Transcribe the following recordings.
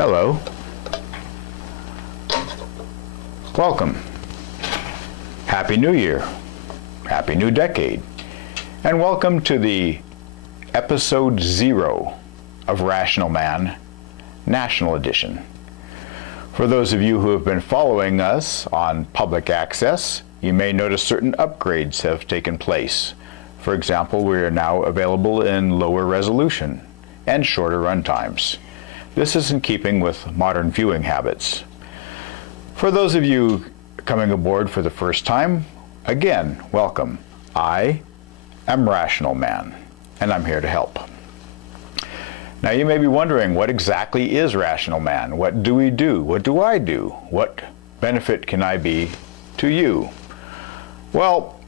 Hello. Welcome. Happy New Year. Happy New Decade. And welcome to the episode 0 of Rational Man, National Edition. For those of you who have been following us on public access, you may notice certain upgrades have taken place. For example, we are now available in lower resolution and shorter run times. This is in keeping with modern viewing habits. For those of you coming aboard for the first time, again, welcome. I am Rational Man, and I'm here to help. Now you may be wondering, what exactly is Rational Man? What do we do? What do I do? What benefit can I be to you? Well,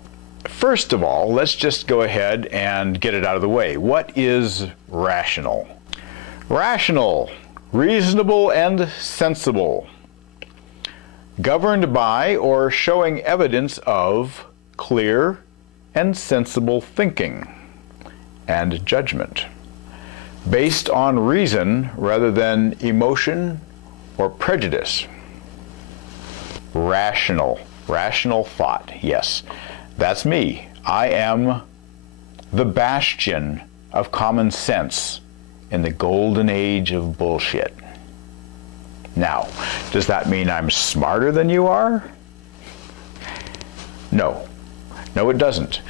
first of all, let's just go ahead and get it out of the way. What is rational? Rational, reasonable and sensible, governed by or showing evidence of clear and sensible thinking and judgment, based on reason rather than emotion or prejudice. Rational thought, yes, that's me. I am the bastion of common sense in the golden age of bullshit. Now, does that mean I'm smarter than you are? No. No, it doesn't.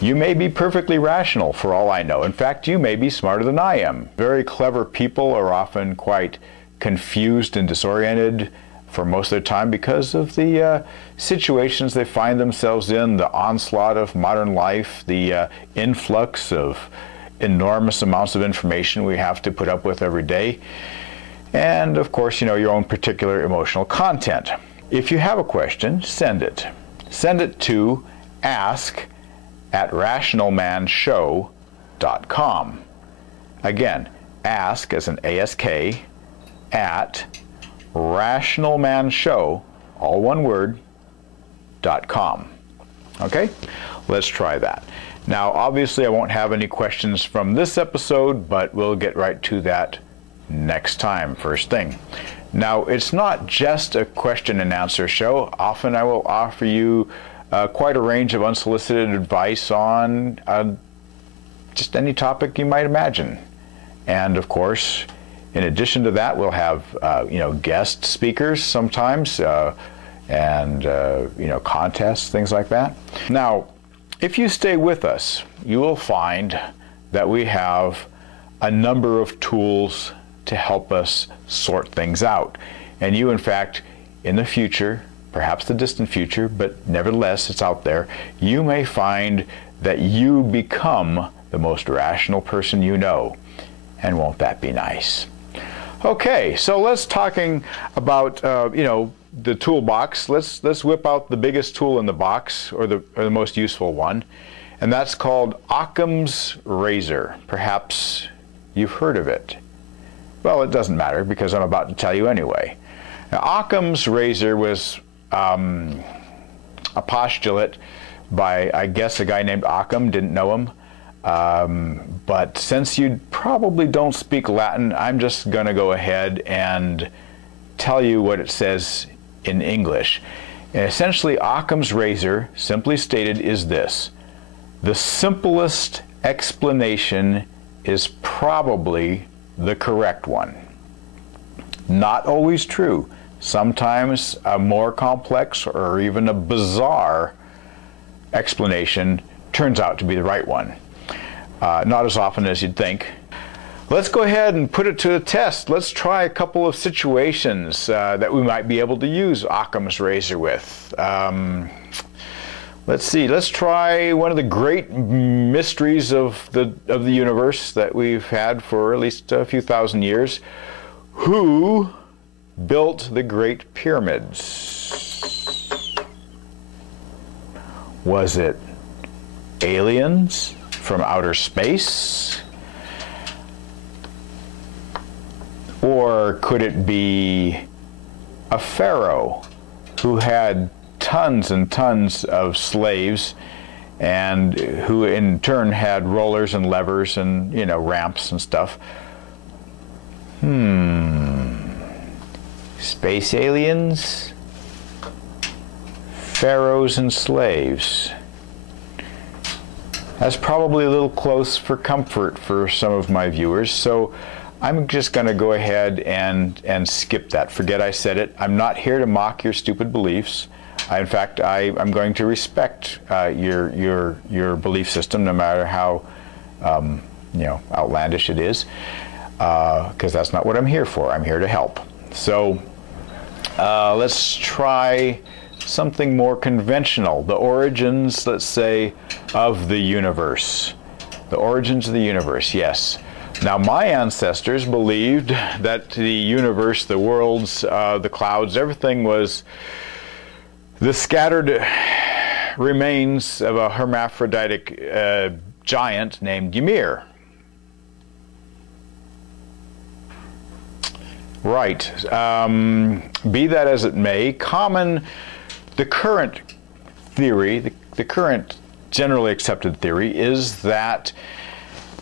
You may be perfectly rational for all I know. In fact, you may be smarter than I am. Very clever people are often quite confused and disoriented for most of the time because of the situations they find themselves in, the onslaught of modern life, the influx of enormous amounts of information we have to put up with every day, and of course, you know, your own particular emotional content. If you have a question, send it. Send it to ask@rationalmanshow.com. Again, ask as an ASK at rationalmanshow, all one word, .com. Okay, let's try that. Now, obviously, I won't have any questions from this episode, but we'll get right to that next time, first thing. Now, it's not just a question and answer show. Often I will offer you quite a range of unsolicited advice on just any topic you might imagine. And of course, in addition to that, we'll have guest speakers sometimes, and contests, things like that. Now, if you stay with us, you will find that we have a number of tools to help us sort things out. And you, in fact, in the future, perhaps the distant future, but nevertheless it's out there, you may find that you become the most rational person you know. And won't that be nice? Okay, so let's talking about the toolbox. Let's whip out the biggest tool in the box, or the most useful one, and that's called Occam's razor. Perhaps you've heard of it. Well, it doesn't matter because I'm about to tell you anyway. Now, Occam's razor was a postulate by, I guess, a guy named Occam. Didn't know him. But since you probably don't speak Latin, I'm just going to go ahead and tell you what it says in English. And essentially, Occam's razor, simply stated, is this: the simplest explanation is probably the correct one. Not always true. Sometimes a more complex or even a bizarre explanation turns out to be the right one. Not as often as you'd think. Let's go ahead and put it to the test. Let's try a couple of situations that we might be able to use Occam's razor with. Let's see. Let's try one of the great mysteries of the universe that we've had for at least a few thousand years. Who built the Great Pyramids? Was it aliens from outer space? Or could it be a pharaoh who had tons and tons of slaves, and who in turn had rollers and levers and ramps and stuff? Space aliens, pharaohs and slaves. That's probably a little close for comfort for some of my viewers, so I'm just going to go ahead and skip that. Forget I said it. I'm not here to mock your stupid beliefs. In fact, I'm going to respect your belief system, no matter how outlandish it is, because that's not what I'm here for. I'm here to help. So let's try something more conventional. The origins, let's say, of the universe. The origins of the universe, yes. Now, my ancestors believed that the universe, the worlds, the clouds, everything was the scattered remains of a hermaphroditic giant named Ymir. Right. Be that as it may, the current theory, the current generally accepted theory is that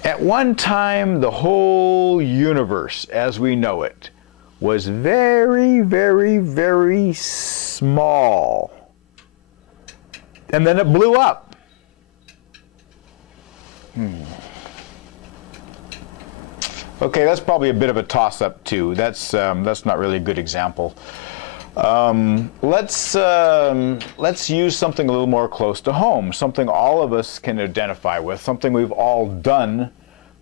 at one time the whole universe as we know it was very, very, very small. And then it blew up. Okay, that's probably a bit of a toss-up too. That's not really a good example. Let's use something a little more close to home, something all of us can identify with, something we've all done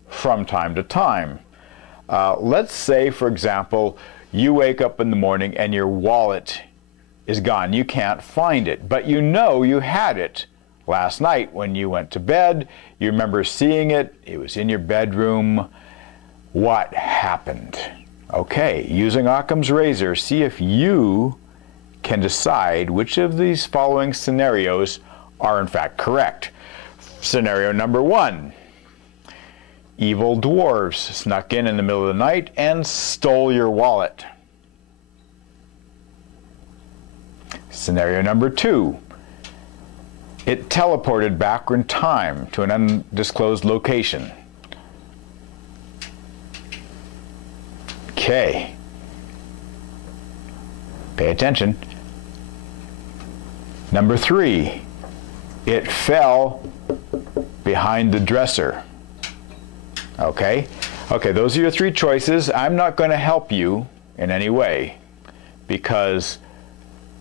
from time to time. Let's say, for example, you wake up in the morning and your wallet is gone. You can't find it, but you know you had it last night when you went to bed. You remember seeing it. It was in your bedroom. What happened? Okay, using Occam's razor, see if you can decide which of these following scenarios are in fact correct. Scenario number 1. Evil dwarves snuck in the middle of the night and stole your wallet. Scenario number 2. It teleported backward in time to an undisclosed location. Okay. Pay attention. Number 3. It fell behind the dresser. Okay? Okay, those are your 3 choices. I'm not going to help you in any way because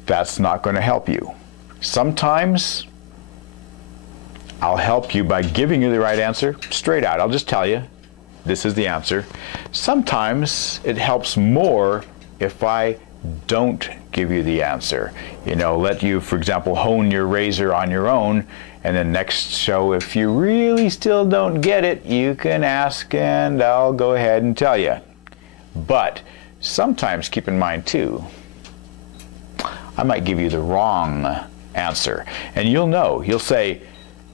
that's not going to help you. Sometimes I'll help you by giving you the right answer straight out. I'll just tell you, this is the answer. Sometimes it helps more if I don't give you the answer. Let you, for example, hone your razor on your own, and then next show, if you really still don't get it, you can ask and I'll go ahead and tell you. But sometimes keep in mind too, I might give you the wrong answer, and you'll know. You'll say,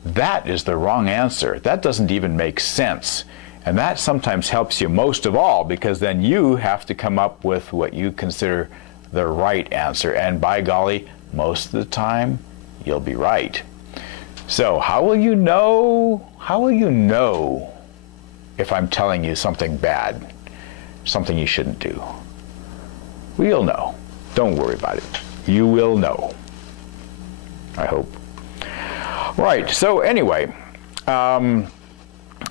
that is the wrong answer. That doesn't even make sense. And that sometimes helps you most of all, because then you have to come up with what you consider the right answer. And by golly, most of the time, you'll be right. So how will you know? How will you know if I'm telling you something bad, something you shouldn't do? Well, you'll know. Don't worry about it. You will know. I hope. Right. So anyway,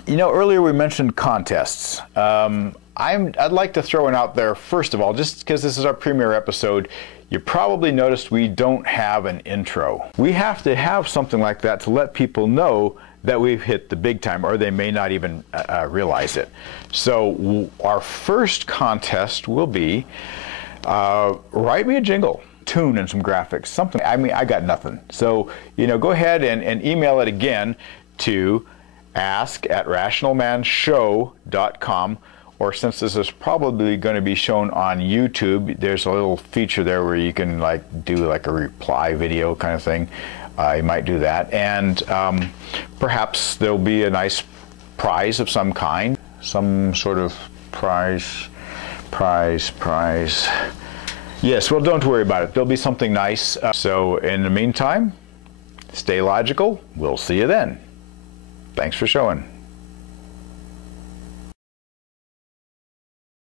earlier we mentioned contests. I'd like to throw one out there first of all, just because this is our premiere episode. You probably noticed we don't have an intro. We have to have something like that to let people know that we've hit the big time, or they may not even realize it. So our first contest will be write me a jingle, tune, and some graphics, something. I got nothing. So go ahead and email it again to ask@rationalmanshow.com, or since this is probably going to be shown on YouTube, there's a little feature there where you can do a reply video kind of thing. You might do that, and perhaps there'll be a nice prize of some kind, some sort of prize. Yes, well, don't worry about it. There'll be something nice. So in the meantime, stay logical. We'll see you then. Thanks for showing.